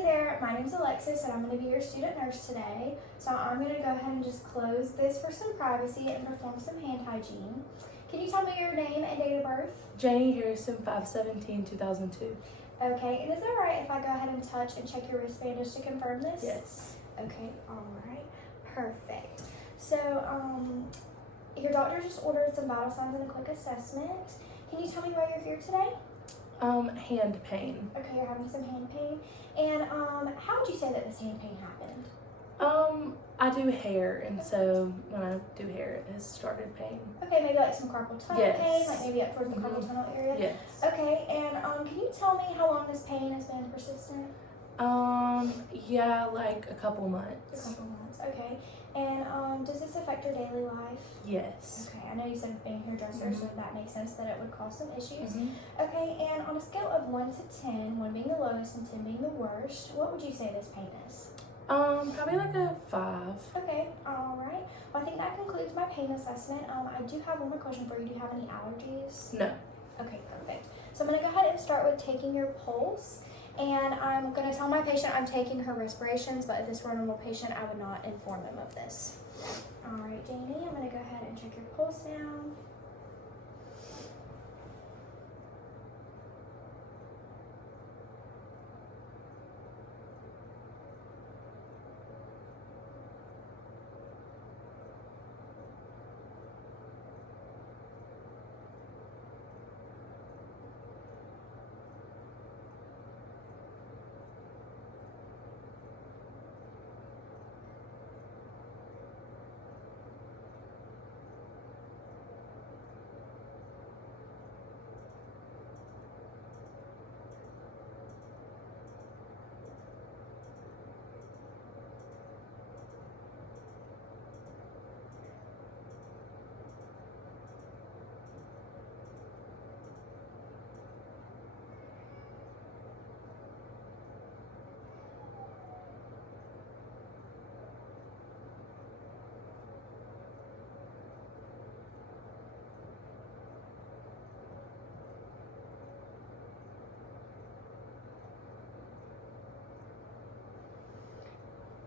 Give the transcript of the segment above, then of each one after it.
Hey there, my name's Alexis and I'm going to be your student nurse today. So I'm going to go ahead and just close this for some privacy and perform some hand hygiene. Can you tell me your name and date of birth? Janie Harrison, 5/17/2002. Okay, and is it alright if I go ahead and touch and check your wristband just to confirm this? Yes. Okay, alright, perfect. So, your doctor just ordered some vital signs and a quick assessment. Can you tell me why you're here today? Hand pain. Okay, you're having some hand pain. And how would you say that this hand pain happened? I do hair, and so when I do hair, it has started pain. Okay, maybe like some carpal tunnel Yes. pain, like maybe up towards the carpal tunnel area? Yes. Okay, and can you tell me how long this pain has been persistent? Yeah, like a couple A months. couple months, okay. And does this affect your daily life? Yes. Okay, I know you said being a hairdresser, so that makes sense that it would cause some issues. Okay, and on a scale of 1 to 10, 1 being the lowest and 10 being the worst, what would you say this pain is? Probably like a 5. Okay, alright. Well, I think that concludes my pain assessment. I do have one more question for you. Do you have any allergies? No. Okay, perfect. So I'm going to go ahead and start with taking your pulse. And I'm going to tell my patient I'm taking her respirations, but if this were a normal patient, I would not inform them of this. Alright, Janie, I'm going to go ahead and check your pulse now.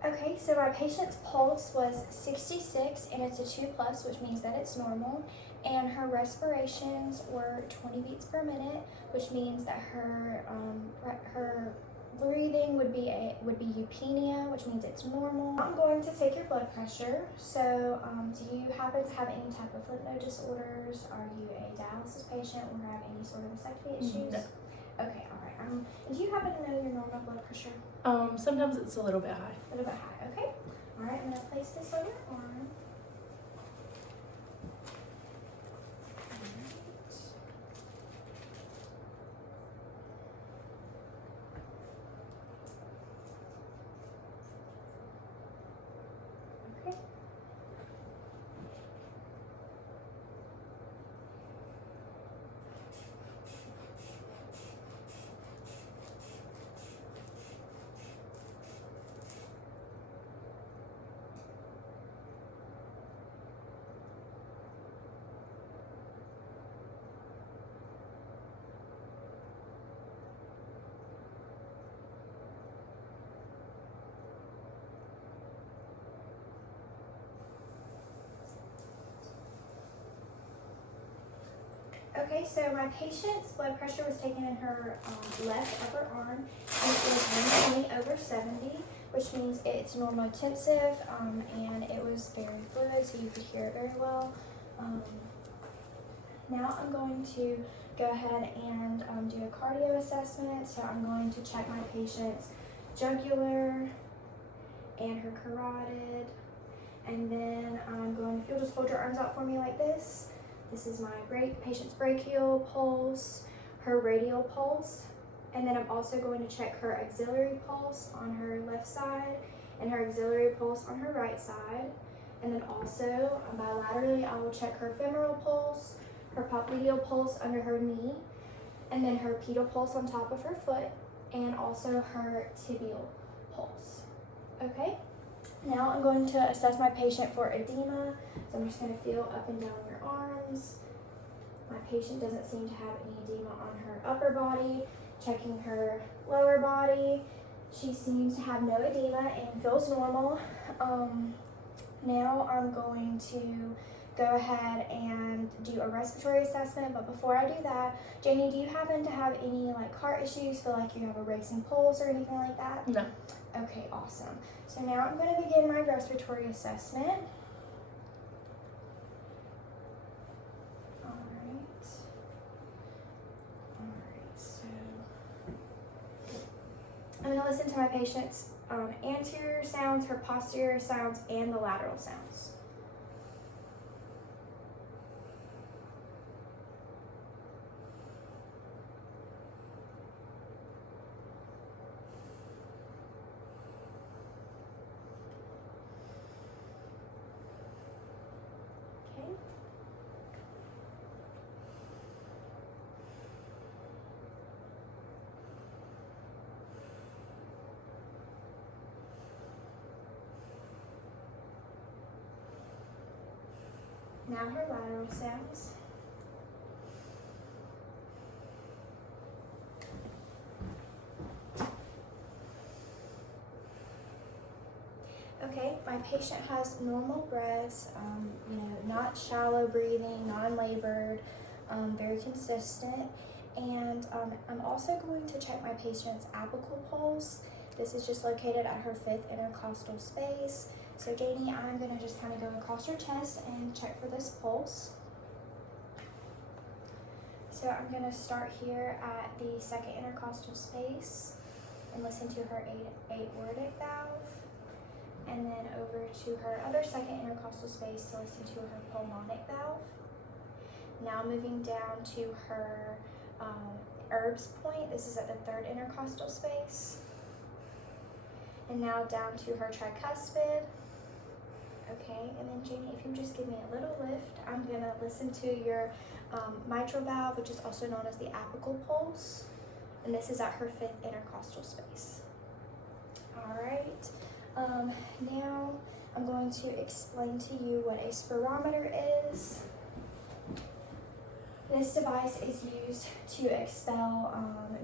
Okay, so my patient's pulse was 66 and it's a 2+, which means that it's normal. And her respirations were 20 beats per minute, which means that her breathing would be eupnea, which means it's normal. I'm going to take your blood pressure. So, do you happen to have any type of lymph node disorders? Are you a dialysis patient or have any sort of vasectomy issues? No. Okay, all right. And do you happen to know your normal blood pressure? Sometimes it's a little bit high. A little bit high, okay. All right, I'm going to place this on your arm. Okay. Okay, so my patient's blood pressure was taken in her left upper arm, and it was 120/70, which means it's normotensive, and it was very fluid, so you could hear it very well. Now I'm going to go ahead and do a cardio assessment. So I'm going to check my patient's jugular and her carotid, and then I'm going, if you'll just hold your arms out for me like this. This is my patient's brachial pulse, her radial pulse, and then I'm also going to check her axillary pulse on her left side and her axillary pulse on her right side. And then also, bilaterally, I will check her femoral pulse, her popliteal pulse under her knee, and then her pedal pulse on top of her foot, and also her tibial pulse. Okay? Now I'm going to assess my patient for edema. So I'm just going to feel up and down your arms. My patient doesn't seem to have any edema on her upper body. Checking her lower body. She seems to have no edema and feels normal. Now I'm going to go ahead and do a respiratory assessment, but before I do that, Janie, do you happen to have any like heart issues? Feel like you have a racing pulse or anything like that? No. Okay, awesome. So now I'm going to begin my respiratory assessment. Alright, so I'm going to listen to my patient's anterior sounds, her posterior sounds, and the lateral sounds. Okay. Now her lateral sounds. Okay, my patient has normal breaths, not shallow breathing, non-labored, very consistent. And I'm also going to check my patient's apical pulse. This is just located at her 5th intercostal space. So Janie, I'm going to just kind of go across her chest and check for this pulse. So I'm going to start here at the 2nd intercostal space and listen to her aortic valve. And then over to her other 2nd intercostal space to listen to her pulmonic valve. Now moving down to her Erb's point. This is at the 3rd intercostal space. And now down to her tricuspid. Okay, and then Janie, if you just give me a little lift, I'm gonna listen to your mitral valve, which is also known as the apical pulse. And this is at her 5th intercostal space. All right. Now I'm going to explain to you what a spirometer is. This device is used to expel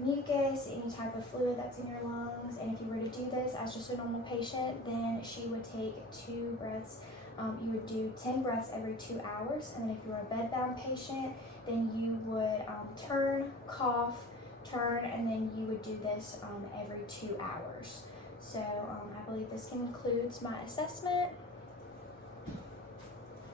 mucus, any type of fluid that's in your lungs, and if you were to do this as just a normal patient, then she would take 2 breaths. You would do 10 breaths every 2 hours, and then if you were a bedbound patient, then you would turn, cough, turn, and then you would do this every 2 hours. So I believe this concludes my assessment.